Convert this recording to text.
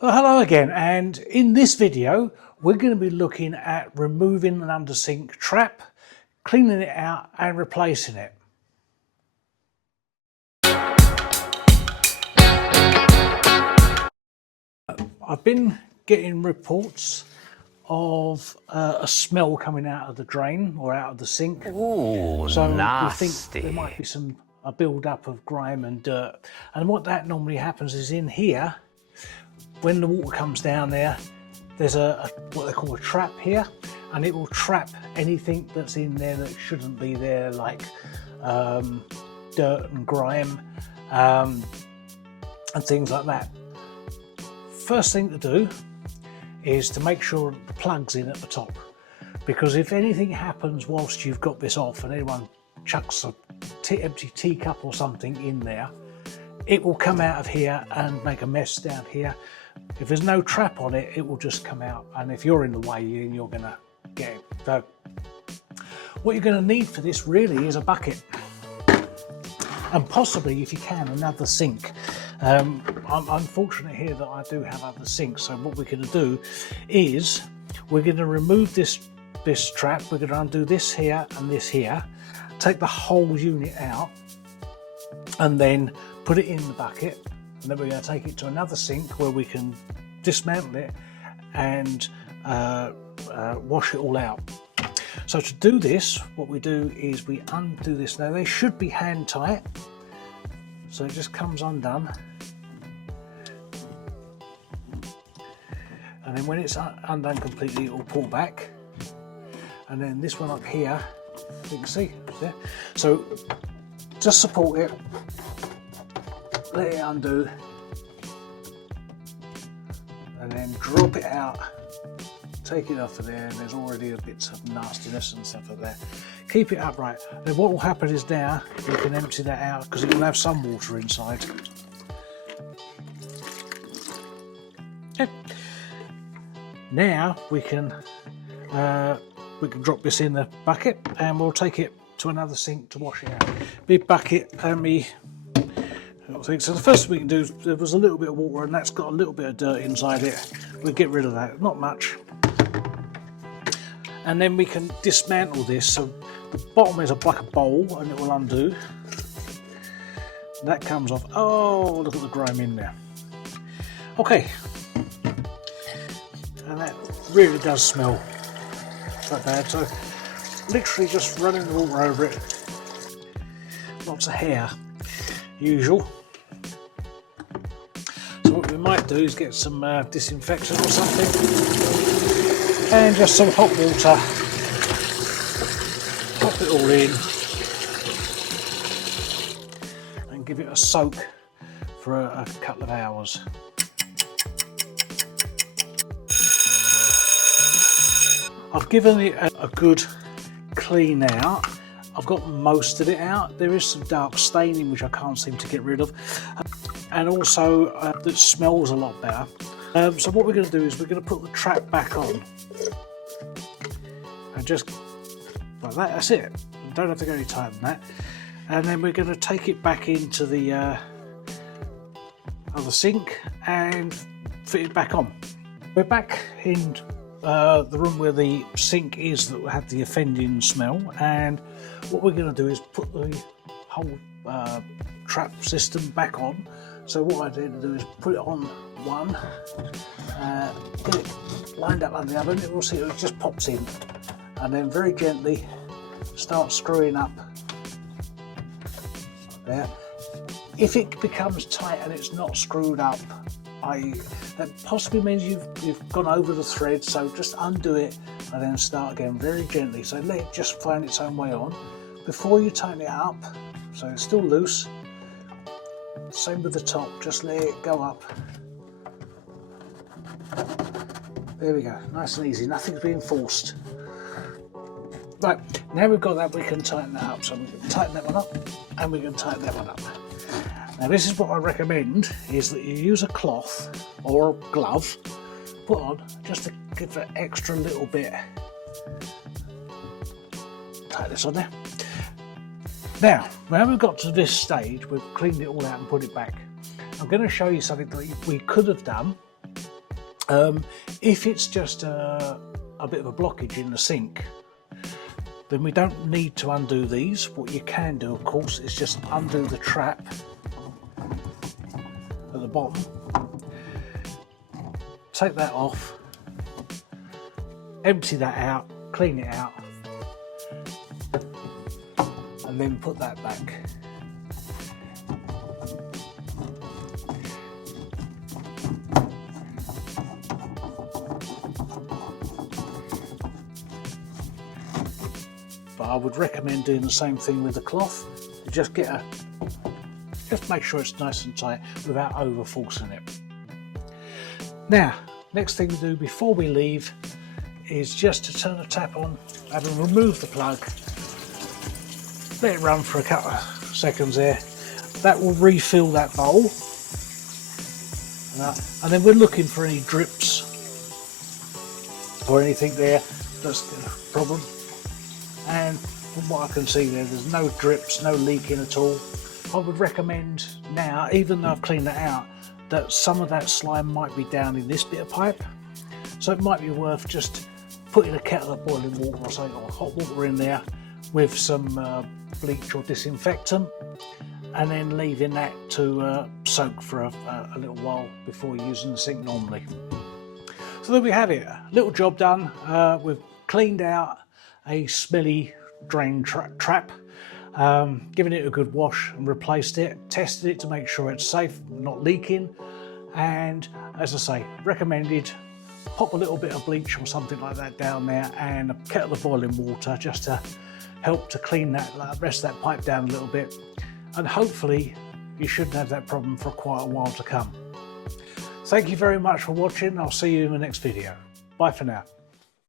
Well, hello again, and in this video we're going to be looking at removing an undersink trap, cleaning it out and replacing it. I've been getting reports of a smell coming out of the drain or out of the sink. Ooh, so nasty. We think there might be a build-up of grime and dirt, and what that normally happens is in here, when the water comes down there, there's what they call a trap here, and it will trap anything that's in there that shouldn't be there, like dirt and grime and things like that. First thing to do is to make sure the plug's in at the top, because if anything happens whilst you've got this off and anyone chucks a empty teacup or something in there, it will come out of here and make a mess down here. If there's no trap on it, it will just come out, and if you're in the way, then you're going to get it. So what you're going to need for this really is a bucket, and possibly, if you can, another sink. I'm fortunate here that I do have other sinks, so what we're going to do is we're going to remove this trap. We're going to undo this here and this here, take the whole unit out, and then put it in the bucket. And then we're going to take it to another sink where we can dismantle it and wash it all out. So to do this, what we do is we undo this. Now they should be hand tight, so it just comes undone. And then when it's undone completely, it will pull back. And then this one up here, you can see there. So just support it, let it undo, and then drop it out, take it off of there, and there's already a bit of nastiness and stuff like that. Keep it upright. Then what will happen is now you can empty that out, because it will have some water inside. Okay. Now we can drop this in the bucket, and we'll take it to another sink to wash it out. Big bucket, and so the first thing we can do is, there was a little bit of water and that's got a little bit of dirt inside it. We'll get rid of that, not much. And then we can dismantle this. So the bottom is like a bowl, and it will undo. That comes off. Oh, look at the grime in there. Okay. And that really does smell quite bad. So literally just running the water over it. Lots of hair, usual. So what we might do is get some disinfectant or something, and just some hot water, pop it all in, and give it a soak for a couple of hours. I've given it a good clean out. I've got most of it out. There is some dark staining which I can't seem to get rid of, and also that smells a lot better. So what we're going to do is we're going to put the trap back on, and just like that. That's it. You don't have to go any tighter than that. And then we're going to take it back into the other sink and fit it back on. We're back in the room where the sink is that had the offending smell, and what we're going to do is put the whole trap system back on. So what I did to do is put it on one, get it lined up on the other, and it will see it just pops in, and then very gently start screwing up there. If it becomes tight and it's not screwed up, that possibly means you've gone over the thread, so just undo it and then start again very gently. So let it just find its own way on before you tighten it up, so it's still loose. Same with the top, just let it go up. There we go, nice and easy, nothing's being forced. Right, now we've got that, we can tighten that up. So we can tighten that one up, and we can tighten that one up. Now this is what I recommend, is that you use a cloth or a glove, put on, just to give that extra little bit. Tighten this on there. Now, when we've got to this stage, we've cleaned it all out and put it back. I'm going to show you something that we could have done If it's just a bit of a blockage in the sink, then we don't need to undo these. What you can do, of course, is just undo the trap at the bottom, take that off, empty that out, clean it out, and then put that back. But I would recommend doing the same thing with the cloth. Just make sure it's nice and tight without over forcing it. Now, next thing to do before we leave is just to turn the tap on and remove the plug. Let it run for a couple of seconds there. That will refill that bowl. And then we're looking for any drips or anything there that's a problem. And from what I can see there's no drips, no leaking at all. I would recommend now, even though I've cleaned that out, that some of that slime might be down in this bit of pipe. So it might be worth just putting a kettle of boiling water or something, or hot water in there with some bleach or disinfectant, and then leaving that to soak for a little while before using the sink normally. So there we have it, a little job done. We've cleaned out a smelly drain trap, given it a good wash and replaced it, tested it to make sure it's safe, not leaking, and as I say, recommended pop a little bit of bleach or something like that down there and a kettle of boiling water just to help to clean that rest of that pipe down a little bit, and hopefully you shouldn't have that problem for quite a while to come. Thank you very much for watching. I'll see you in the next video. Bye for now.